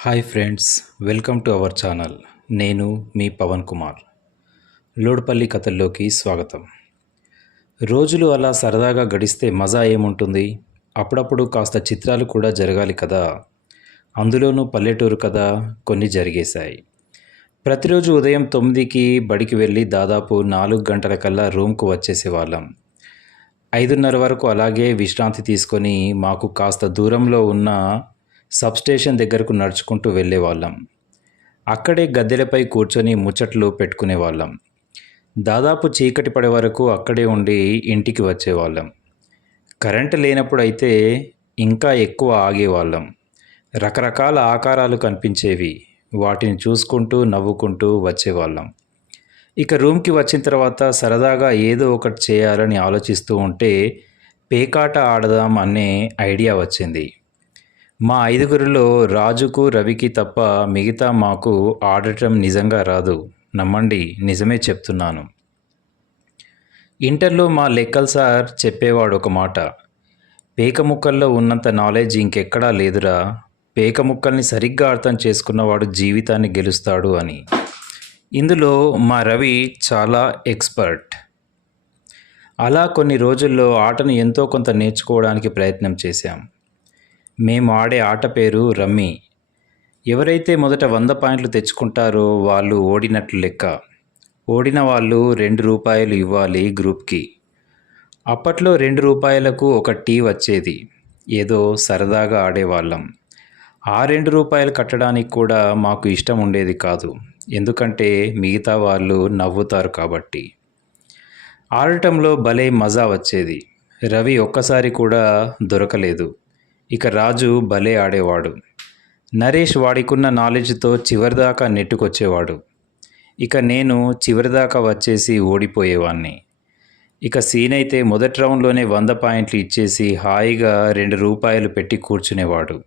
Hi friends welcome to our channel. నేను మీ పవన్ కుమార్. లోడ్పల్లి కథల్లోకి స్వాగతం. రోజులు అలా సరదాగా గడిస్తే మజా ఏముంటుంది? అప్పుడప్పుడు కాస్త చిత్రాలు కూడా జరగాలి కదా? అందులోనూ పల్లెటూరు కదా కొన్ని జరిగేశాయి. ప్రతిరోజు ఉదయం తొమ్మిదికి బడికి వెళ్ళి దాదాపు నాలుగు గంటల కల్లా రూమ్కు వచ్చేసేవాళ్ళం. ఐదున్నర వరకు అలాగే విశ్రాంతి తీసుకొని మాకు కాస్త దూరంలో ఉన్న సబ్స్టేషన్ దగ్గరకు నడుచుకుంటూ వెళ్ళేవాళ్ళం. అక్కడే గద్దెలపై కూర్చొని ముచ్చట్లు పెట్టుకునేవాళ్ళం. దాదాపు చీకటి పడే వరకు అక్కడే ఉండి ఇంటికి వచ్చేవాళ్ళం. కరెంటు లేనప్పుడు అయితే ఇంకా ఎక్కువ ఆగేవాళ్ళం. రకరకాల ఆకారాలు కనిపించేవి. వాటిని చూసుకుంటూ నవ్వుకుంటూ వచ్చేవాళ్ళం. ఇక రూమ్కి వచ్చిన తర్వాత సరదాగా ఏదో ఒకటి చేయాలని ఆలోచిస్తూ ఉంటే పేకాట ఆడదాం అనే ఐడియా వచ్చింది. మా ఐదుగురిలో రాజుకు రవికి తప్ప మిగతా మాకు ఆడటం నిజంగా రాదు. నమ్మండి నిజమే చెప్తున్నాను. ఇంటర్లో మా లెక్కల్ సార్ చెప్పేవాడు ఒక మాట. పేక ముక్కల్లో ఉన్నంత నాలెడ్జ్ ఇంకెక్కడా లేదురా. పేక ముక్కల్ని సరిగ్గా అర్థం చేసుకున్నవాడు జీవితాన్ని గెలుస్తాడు అని. ఇందులో మా రవి చాలా ఎక్స్పర్ట్. అలా కొన్ని రోజుల్లో ఆటను ఎంతో కొంత నేర్చుకోవడానికి ప్రయత్నం చేశాం. మేము ఆడే ఆట పేరు రమ్మీ. ఎవరైతే మొదట వంద పాయింట్లు తెచ్చుకుంటారో వాళ్ళు ఓడినట్లు లెక్క. ఓడిన వాళ్ళు రెండు రూపాయలు ఇవ్వాలి గ్రూప్కి. అప్పట్లో రెండు రూపాయలకు ఒక టీ వచ్చేది. ఏదో సరదాగా ఆడేవాళ్ళం. ఆ రెండు రూపాయలు కట్టడానికి కూడా మాకు ఇష్టం ఉండేది కాదు. ఎందుకంటే మిగతా వాళ్ళు నవ్వుతారు కాబట్టి. ఆడటంలో భలే మజా వచ్చేది. రవి ఒక్కసారి కూడా దొరకలేదు. ఇక రాజు భలే ఆడేవాడు. నరేష్ వాడికున్న నాలెడ్జ్తో చివరిదాకా నెట్టుకొచ్చేవాడు. ఇక నేను చివరిదాకా వచ్చేసి ఓడిపోయేవాణ్ణి. ఇక సీన్ అయితే మొదటి రౌండ్లోనే వంద పాయింట్లు ఇచ్చేసి హాయిగా రెండు రూపాయలు పెట్టి కూర్చునేవాడు.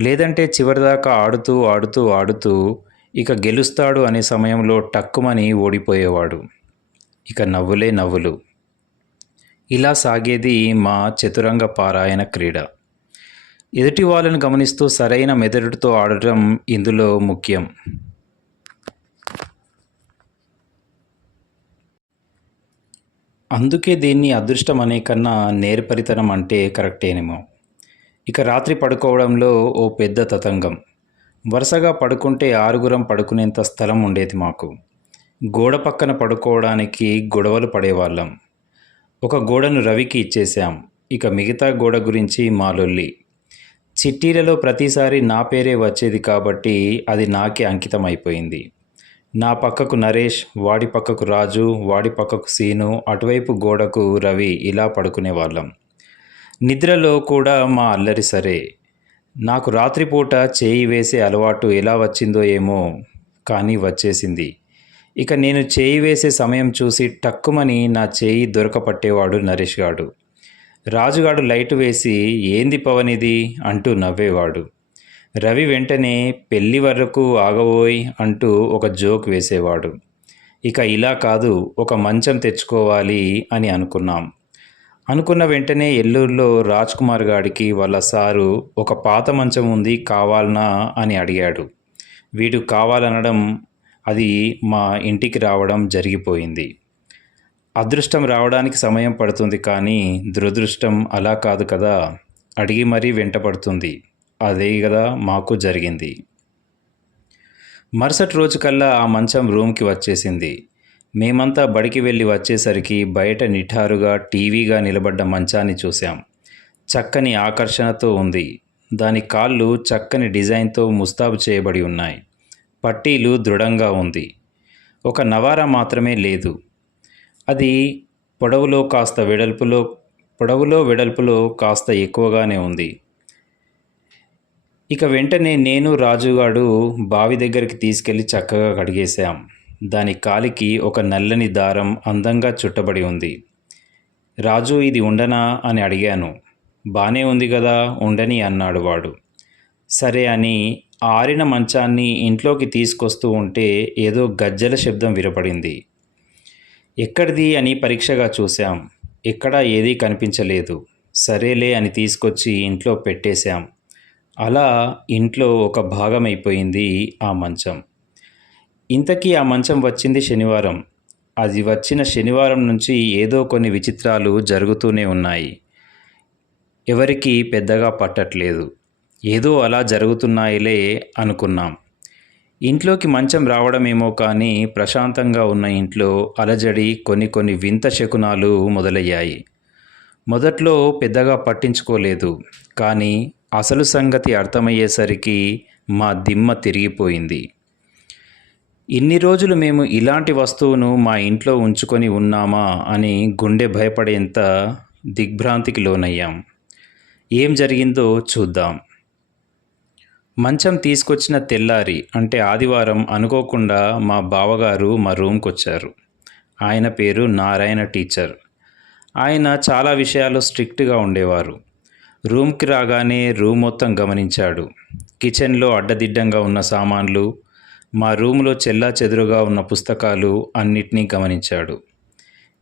లేదంటే చివరిదాకా ఆడుతూ ఆడుతూ ఆడుతూ ఇక గెలుస్తాడు అనే సమయంలో టక్కుమని ఓడిపోయేవాడు. ఇక నవ్వులే నవ్వులు. ఇలా సాగేది మా చతురంగ పారాయణ క్రీడ. ఎదుటి వాళ్ళని గమనిస్తూ సరైన మెదడుతో ఆడటం ఇందులో ముఖ్యం. అందుకే దీన్ని అదృష్టం అనే కన్నా నేర్పరితనం అంటే కరెక్టేనేమో. ఇక రాత్రి పడుకోవడంలో ఓ పెద్ద తతంగం. వరుసగా పడుకుంటే ఆరుగురం పడుకునేంత స్థలం ఉండేది మాకు. గోడ పక్కన పడుకోవడానికి గొడవలు పడేవాళ్ళం. ఒక గోడను రవికి ఇచ్చేశాం. ఇక మిగతా గోడ గురించి మా లొల్లి. చిట్టీలలో ప్రతిసారి నా పేరే వచ్చేది కాబట్టి అది నాకే అంకితం అయిపోయింది. నా పక్కకు నరేష్ వాడి పక్కకు రాజు వాడి పక్కకు సీను అటువైపు గోడకు రవి ఇలా పడుకునేవాళ్ళం. నిద్రలో కూడా మా అల్లరి సరే. నాకు రాత్రిపూట చేయి వేసే అలవాటు ఎలా వచ్చిందో ఏమో కానీ వచ్చేసింది. ఇక నేను చేయి వేసే సమయం చూసి టక్కుమని నా చేయి దొరకపట్టేవాడు నరేష్ గాడు. రాజుగాడు లైట్ వేసి ఏంది పవనిది అంటూ నవ్వేవాడు. రవి వెంటనే పెళ్ళి వరకు ఆగబోయ్ అంటూ ఒక జోక్ వేసేవాడు. ఇక ఇలా కాదు ఒక మంచం తెచ్చుకోవాలి అని అనుకున్నాం. అనుకున్న వెంటనే ఎల్లూరులో రాజ్ కుమార్ గాడికి వాళ్ళ సారు ఒక పాత మంచం ఉంది కావాలనా? అని అడిగాడు. వీడు కావాలనడం అది మా ఇంటికి రావడం జరిగిపోయింది. అదృష్టం రావడానికి సమయం పడుతుంది కానీ దురదృష్టం అలా కాదు కదా. అడిగి మరీ వెంటపడుతుంది. అదే కదా మాకు జరిగింది. మరుసటి రోజు కల్లా ఆ మంచం రూమ్కి వచ్చేసింది. మేమంతా బడికి వెళ్ళి వచ్చేసరికి బయట నిఠారుగా టీవీగా నిలబడ్డ మంచాన్ని చూశాం. చక్కని ఆకర్షణతో ఉంది. దాని కాళ్ళు చక్కని డిజైన్తో ముస్తాబు చేయబడి ఉన్నాయి. పట్టీలు దృఢంగా ఉంది. ఒక నవారా మాత్రమే లేదు. అది పొడవులో కాస్త వెడల్పులో పొడవులో వెడల్పులో కాస్త ఎక్కువగానే ఉంది. ఇక వెంటనే నేను రాజుగాడు బావి దగ్గరికి తీసుకెళ్ళి చక్కగా కడిగేశాం. దాని కాలికి ఒక నల్లని దారం అందంగా చుట్టబడి ఉంది. రాజు ఇది ఉండనా అని అడిగాను. బానే ఉంది కదా ఉండని అన్నాడు వాడు. సరే అని ఆరిన మంచాన్ని ఇంట్లోకి తీసుకొస్తూ ఉంటే ఏదో గజ్జల శబ్దం వినపడింది. ఎక్కడిది అని పరీక్షగా చూశాం. ఎక్కడా ఏదీ కనిపించలేదు. సరేలే అని తీసుకొచ్చి ఇంట్లో పెట్టేశాం. అలా ఇంట్లో ఒక భాగమైపోయింది ఆ మంచం. ఇంతకీ ఆ మంచం వచ్చింది శనివారం. అది వచ్చిన శనివారం నుంచి ఏదో కొన్ని విచిత్రాలు జరుగుతూనే ఉన్నాయి. ఎవరికి పెద్దగా పట్టట్లేదు. ఏదో అలా జరుగుతున్నాయిలే అనుకున్నాం. ఇంట్లోకి మంచం రావడమేమో కానీ ప్రశాంతంగా ఉన్న ఇంట్లో అలజడి కొన్ని కొన్ని వింత శకునాలు మొదలయ్యాయి. మొదట్లో పెద్దగా పట్టించుకోలేదు కానీ అసలు సంగతి అర్థమయ్యేసరికి మా దిమ్మ తిరిగిపోయింది. ఇన్ని రోజులు మేము ఇలాంటి వస్తువును మా ఇంట్లో ఉంచుకొని ఉన్నామా అని గుండె భయపడేంత దిగ్భ్రాంతికి లోనయ్యాం. ఏం జరిగిందో చూద్దాం. మంచం తీసుకొచ్చిన తెల్లారి అంటే ఆదివారం అనుకోకుండా మా బావగారు మా రూమ్కి వచ్చారు ఆయన పేరు నారాయణ టీచర్. ఆయన చాలా విషయాలు స్ట్రిక్ట్గా ఉండేవారు. రూమ్కి రాగానే రూమ్ మొత్తం గమనించాడు. కిచెన్లో అడ్డదిడ్డంగా ఉన్న సామాన్లు మా రూమ్లో చెల్లా చెదురుగా ఉన్న పుస్తకాలు అన్నిటినీ గమనించాడు.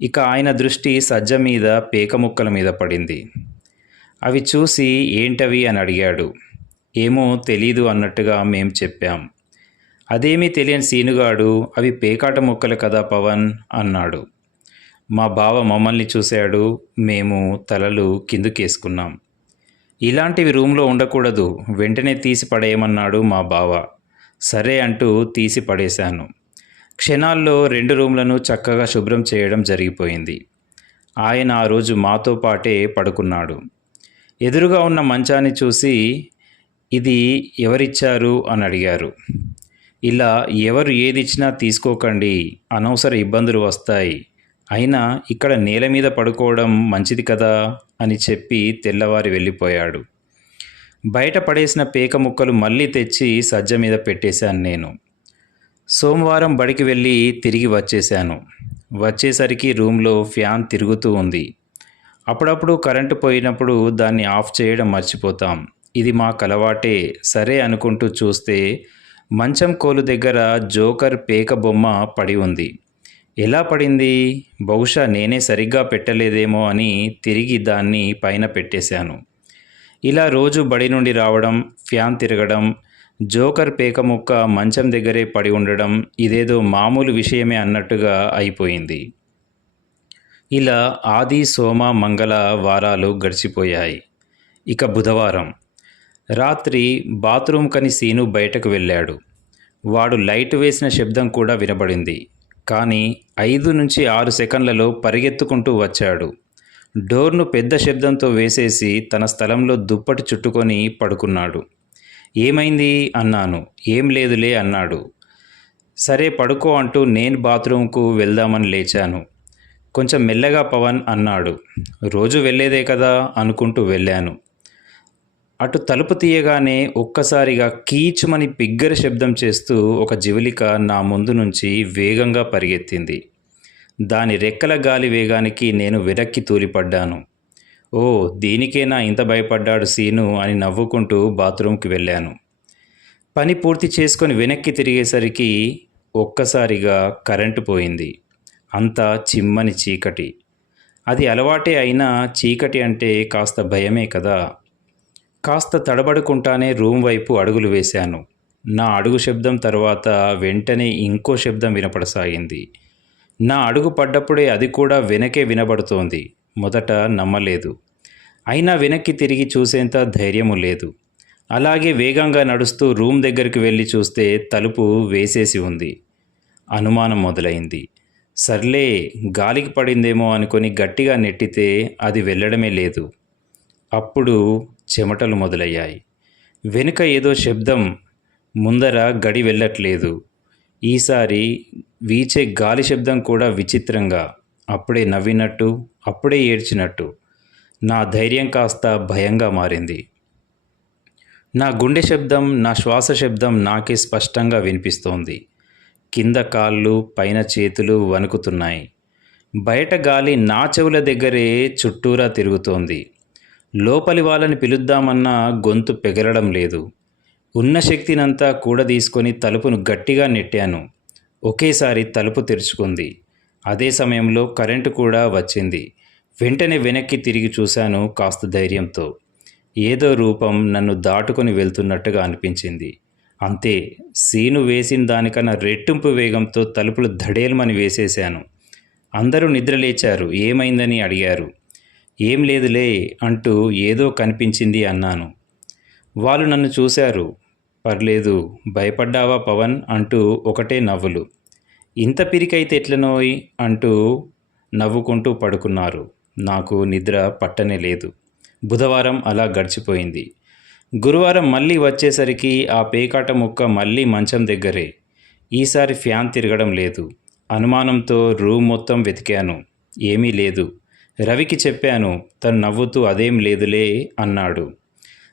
ఇక ఆయన దృష్టి సజ్జ మీద పేక ముక్కల మీద పడింది. అవి చూసి ఏంటవి అని అడిగాడు. ఏమో తెలీదు అన్నట్టుగా మేం చెప్పాం. అదేమీ తెలియని సీనుగాడు అవి పేకాట ముక్కలు కదా పవన్ అన్నాడు. మా బావ మమ్మల్ని చూశాడు మేము తలలు కిందుకేసుకున్నాం. ఇలాంటివి రూమ్లో ఉండకూడదు వెంటనే తీసి పడేయమన్నాడు మా బావ. సరే అంటూ తీసి పడేశాను. క్షణాల్లో రెండు రూమ్లను చక్కగా శుభ్రం చేయడం జరిగిపోయింది. ఆయన ఆ రోజు మాతో పాటే పడుకున్నాడు. ఎదురుగా ఉన్న మంచాన్ని చూసి ఇది ఎవరిచ్చారు అని అడిగారు ఇలా ఎవరు ఏది ఇచ్చినా తీసుకోకండి అనవసర ఇబ్బందులు వస్తాయి. అయినా ఇక్కడ నేల మీద పడుకోవడం మంచిది కదా? అని చెప్పి తెల్లవారి వెళ్ళిపోయాడు. బయట పడేసిన పేక ముక్కలు మళ్ళీ తెచ్చి సజ్జ మీద పెట్టేశాను నేను. సోమవారం బడికి వెళ్ళి తిరిగి వచ్చేశాను. వచ్చేసరికి రూమ్లో ఫ్యాన్ తిరుగుతూ ఉంది. అప్పుడప్పుడు కరెంటు పోయినప్పుడు దాన్ని ఆఫ్ చేయడం మర్చిపోతాం. ఇది మా కలవాటే సరే అనుకుంటూ చూస్తే మంచం కోలు దగ్గర జోకర్ పేక బొమ్మ పడి ఉంది. ఎలా పడింది? బహుశా నేనే సరిగ్గా పెట్టలేదేమో అని తిరిగి దాన్ని పైన పెట్టేశాను. ఇలా రోజు బడి నుండి రావడం ఫ్యాన్ తిరగడం జోకర్ పేక ముక్క మంచం దగ్గరే పడి ఉండడం ఇదేదో మామూలు విషయమే అన్నట్టుగా అయిపోయింది. ఇలా ఆది సోమ మంగళ వారాలు గడిచిపోయాయి. ఇక బుధవారం. రాత్రి బాత్రూమ్ కని సీను బయటకు వెళ్ళాడు. వాడు లైట్ వేసిన శబ్దం కూడా వినబడింది. కానీ ఐదు నుంచి ఆరు సెకండ్లలో పరిగెత్తుకుంటూ వచ్చాడు. డోర్ను పెద్ద శబ్దంతో వేసేసి తన స్థలంలో దుప్పటి చుట్టుకొని పడుకున్నాడు. ఏమైంది? అన్నాను. ఏం లేదులే అన్నాడు. సరే పడుకో అంటూ నేను బాత్రూంకు వెళ్దామని లేచాను. కొంచెం మెల్లగా పవన్ అన్నాడు. రోజు వెళ్ళేదే కదా అనుకుంటూ వెళ్ళాను. అటు తలుపు తీయగానే ఒక్కసారిగా కీచుమని బిగ్గర శబ్దం చేస్తూ ఒక జివలిక నా ముందు నుంచి వేగంగా పరిగెత్తింది. దాని రెక్కల గాలి వేగానికి నేను వెనక్కి తూలిపడ్డాను. ఓ దీనికేనా ఇంత భయపడ్డాడు సీను అని నవ్వుకుంటూ బాత్రూంకి వెళ్ళాను. పని పూర్తి చేసుకొని వెనక్కి తిరిగేసరికి ఒక్కసారిగా కరెంటు పోయింది. అంతా చిమ్మని చీకటి. అది అలవాటే అయినా చీకటి అంటే కాస్త భయమే కదా. కాస్త తడబడుకుంటానే రూమ్ వైపు అడుగులు వేశాను. నా అడుగు శబ్దం తర్వాత వెంటనే ఇంకో శబ్దం వినపడసాగింది. నా అడుగు పడ్డప్పుడే అది కూడా వెనకే వినబడుతోంది. మొదట నమ్మలేదు. అయినా వెనక్కి తిరిగి చూసేంత ధైర్యము లేదు. అలాగే వేగంగా నడుస్తూ రూమ్ దగ్గరికి వెళ్ళి చూస్తే తలుపు వేసేసి ఉంది. అనుమానం మొదలైంది. సర్లే గాలికి పడిందేమో అనుకొని గట్టిగా నెట్టితే అది వెళ్ళడమే లేదు. అప్పుడు చెమటలు మొదలయ్యాయి. వెనుక ఏదో శబ్దం ముందర గడి వెళ్ళట్లేదు. ఈసారి వీచే గాలి శబ్దం కూడా విచిత్రంగా అప్పుడే నవ్వినట్టు అప్పుడే ఏడ్చినట్టు. నా ధైర్యం కాస్త భయంగా మారింది. నా గుండె శబ్దం నా శ్వాస శబ్దం నాకే స్పష్టంగా వినిపిస్తోంది. కింద కాళ్ళు పైన చేతులు వణుకుతున్నాయి. బయట గాలి నా చెవుల దగ్గరే చుట్టూరా తిరుగుతోంది. లోపలి వాళ్ళని పిలుద్దామన్నా గొంతు పెగలడం లేదు. ఉన్న శక్తినంతా కూడదీసుకొని తలుపును గట్టిగా నెట్టాను. ఒకేసారి తలుపు తెరుచుకుంది. అదే సమయంలో కరెంటు కూడా వచ్చింది. వెంటనే వెనక్కి తిరిగి చూశాను కాస్త ధైర్యంతో. ఏదో రూపం నన్ను దాటుకొని వెళ్తున్నట్టుగా అనిపించింది. అంతే సీను వేసిన దానికన్నా రెట్టింపు వేగంతో తలుపులు ధడేల్మని వేసేశాను. అందరూ నిద్రలేచారు. ఏమైందని అడిగారు. ఏం లేదులే అంటూ ఏదో కనిపించింది అన్నాను. వాళ్ళు నన్ను చూశారు. పర్లేదు భయపడ్డావా పవన్? అంటూ ఒకటే నవ్వులు. ఇంత పిరికైతే ఎట్లనోయ్? అంటూ నవ్వుకుంటూ పడుకున్నారు. నాకు నిద్ర పట్టనే లేదు. బుధవారం అలా గడిచిపోయింది. గురువారం మళ్ళీ వచ్చేసరికి ఆ పేకాట ముక్క మళ్ళీ మంచం దగ్గరే. ఈసారి ఫ్యాన్ తిరగడం లేదు. అనుమానంతో రూమ్ మొత్తం వెతికాను. ఏమీ లేదు. రవికి చెప్పాను తను నవ్వుతూ అదేం లేదులే అన్నాడు.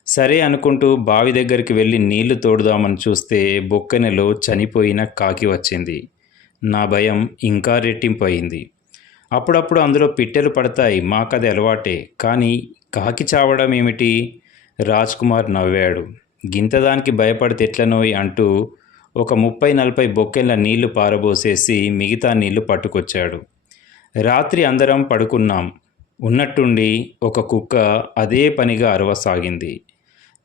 సరే అనుకుంటూ బావి దగ్గరికి వెళ్ళి నీళ్ళు తోడుదామని చూస్తే బొక్కెనలో చనిపోయిన కాకి వచ్చింది. నా భయం ఇంకా రెట్టింపు అయింది అప్పుడప్పుడు అందులో పిట్టెలు పడతాయి మాకది అలవాటే కానీ కాకి చావడం ఏమిటి రాజ్ కుమార్ నవ్వాడు గింతదానికి భయపడితే ఎట్లనోయ్ అంటూ ఒక ముప్పై నలభై బొక్కెళ్ళ నీళ్ళు పారబోసేసి మిగతా నీళ్ళు పట్టుకొచ్చాడు. రాత్రి అందరం పడుకున్నాం. ఉన్నట్టుండి ఒక కుక్క అదే పనిగా అరవసాగింది.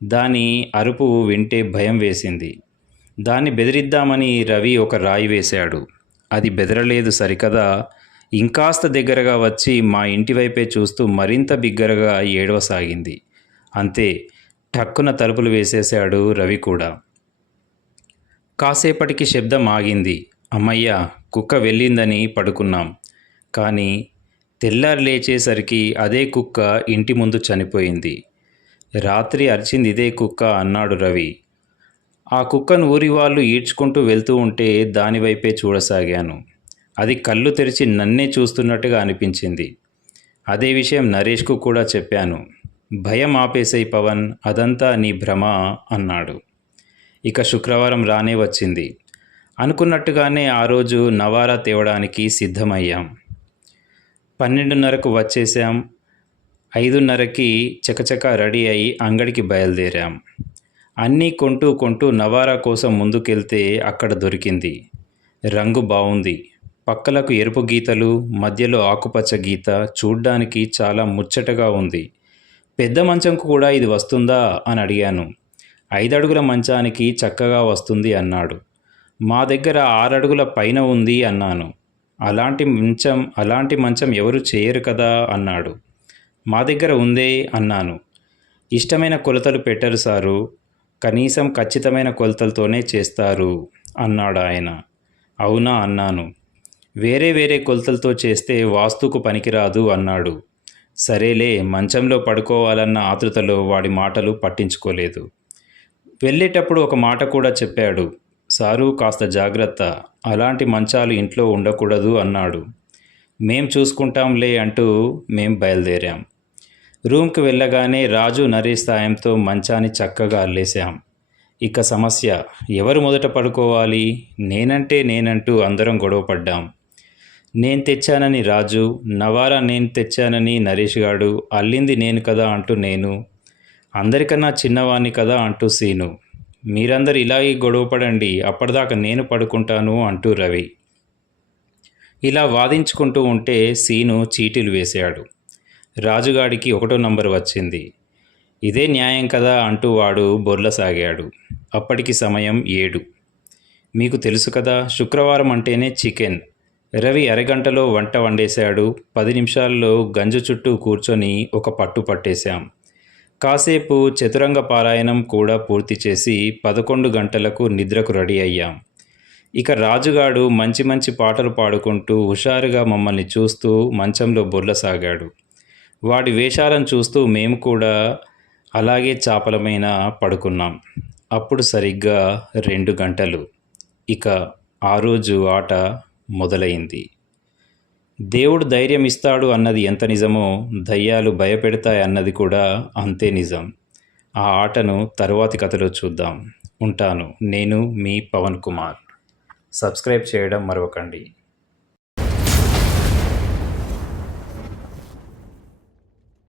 దాని అరుపు వింటే భయం వేసింది. దాన్ని బెదిరిద్దామని రవి ఒక రాయి వేశాడు. అది బెదరలేదు సరికదా. ఇంకాస్త దగ్గరగా వచ్చి మా ఇంటి వైపే చూస్తూ మరింత బిగ్గరగా ఏడవసాగింది. అంతే టక్కున తలుపులు వేసేశాడు రవి కూడా. కాసేపటికి శబ్దం ఆగింది. అమ్మయ్య కుక్క వెళ్ళిందని పడుకున్నాం. కానీ తెల్లారి లేచేసరికి అదే కుక్క ఇంటి ముందు చనిపోయింది. రాత్రి అరిచింది ఇదే కుక్క అన్నాడు రవి. ఆ కుక్కను ఊరి వాళ్ళు ఈడ్చుకుంటూ వెళ్తూ ఉంటే దానివైపే చూడసాగాను. అది కళ్ళు తెరిచి నన్నే చూస్తున్నట్టుగా అనిపించింది. అదే విషయం నరేష్కు కూడా చెప్పాను. భయం ఆపేసై పవన్ అదంతా నీ భ్రమ అన్నాడు. ఇక శుక్రవారం రానే వచ్చింది. అనుకున్నట్టుగానే ఆ రోజు నవారా తేవడానికి సిద్ధమయ్యాం. పన్నెండున్నరకు వచ్చేసాం ఐదున్నరకి చకచక రెడీ అయి అంగడికి బయలుదేరాం. అన్నీ కొంటూ కొంటూ నవారా కోసం ముందుకెళ్తే అక్కడ దొరికింది. రంగు బాగుంది పక్కలకు ఎరుపు గీతలు మధ్యలో ఆకుపచ్చ గీత చూడ్డానికి చాలా ముచ్చటగా ఉంది. పెద్ద మంచంకు కూడా ఇది వస్తుందా అని అడిగాను. ఐదడుగుల మంచానికి చక్కగా వస్తుంది అన్నాడు. మా దగ్గర ఆరడుగుల పైన ఉంది అన్నాను. అలాంటి మంచం అలాంటి మంచం ఎవరు చేయరు కదా అన్నాడు. మా దగ్గర ఉందే అన్నాను. ఇష్టమైన కొలతలు పెట్టరు సారు. కనీసం ఖచ్చితమైన కొలతలతోనే చేస్తారు అన్నాడు ఆయన. అవునా అన్నాను. వేరే వేరే కొలతలతో చేస్తే వాస్తుకు పనికిరాదు అన్నాడు. సరేలే మంచంలో పడుకోవాలన్న ఆతృతలో వాడి మాటలు పట్టించుకోలేదు. వెళ్ళేటప్పుడు ఒక మాట కూడా చెప్పాడు. సారు కాస్త జాగ్రత్త అలాంటి మంచాలు ఇంట్లో ఉండకూడదు అన్నాడు. మేం చూసుకుంటాంలే అంటూ మేం బయలుదేరాం. రూమ్కి వెళ్ళగానే రాజు నరేష్ సాయంతో మంచాన్ని చక్కగా అల్లేశాం. ఇక సమస్య ఎవరు మొదట పడుకోవాలి? నేనంటే నేనంటూ అందరం గొడవపడ్డాం నేను తెచ్చానని రాజు నవారా నేను తెచ్చానని నరేష్ గాడు అల్లింది నేను కదా అంటూ నేను అందరికన్నా చిన్నవాణ్ణి కదా అంటూ సీను. మీరందరు ఇలాగే గొడవపడండి అప్పటిదాకా నేను పడుకుంటాను అంటూ రవి. ఇలా వాదించుకుంటూ ఉంటే సీను చీటీలు వేశాడు. రాజుగాడికి ఒకటో నంబర్ వచ్చింది. ఇదే న్యాయం కదా అంటూ వాడు బొర్లసాగాడు అప్పటికి సమయం ఏడు. మీకు తెలుసు కదా శుక్రవారం అంటేనే చికెన్. రవి అరగంటలో వంట వండేశాడు. పది నిమిషాల్లో గంజు చుట్టూ కూర్చొని ఒక పట్టు పట్టేశాం. కాసేపు చతురంగ పారాయణం కూడా పూర్తి చేసి పదకొండు గంటలకు నిద్రకు రెడీ అయ్యాం. ఇక రాజుగాడు మంచి మంచి పాటలు పాడుకుంటూ హుషారుగా మమ్మల్ని చూస్తూ మంచంలో బొర్లసాగాడు వాడి వేషాలను చూస్తూ మేము కూడా అలాగే చాపలమైన పడుకున్నాం. అప్పుడు సరిగ్గా రెండు గంటలు. ఇక ఆ రోజు ఆట మొదలైంది. దేవుడు ధైర్యం ఇస్తాడు అన్నది ఎంత నిజమో దయ్యాలు భయపెడతాయి అన్నది కూడా అంతే నిజం. ఆ ఆటను తరువాతి కథలో చూద్దాం. ఉంటాను. నేను మీ పవన్ కుమార్. సబ్స్క్రైబ్ చేయడం మరవకండి.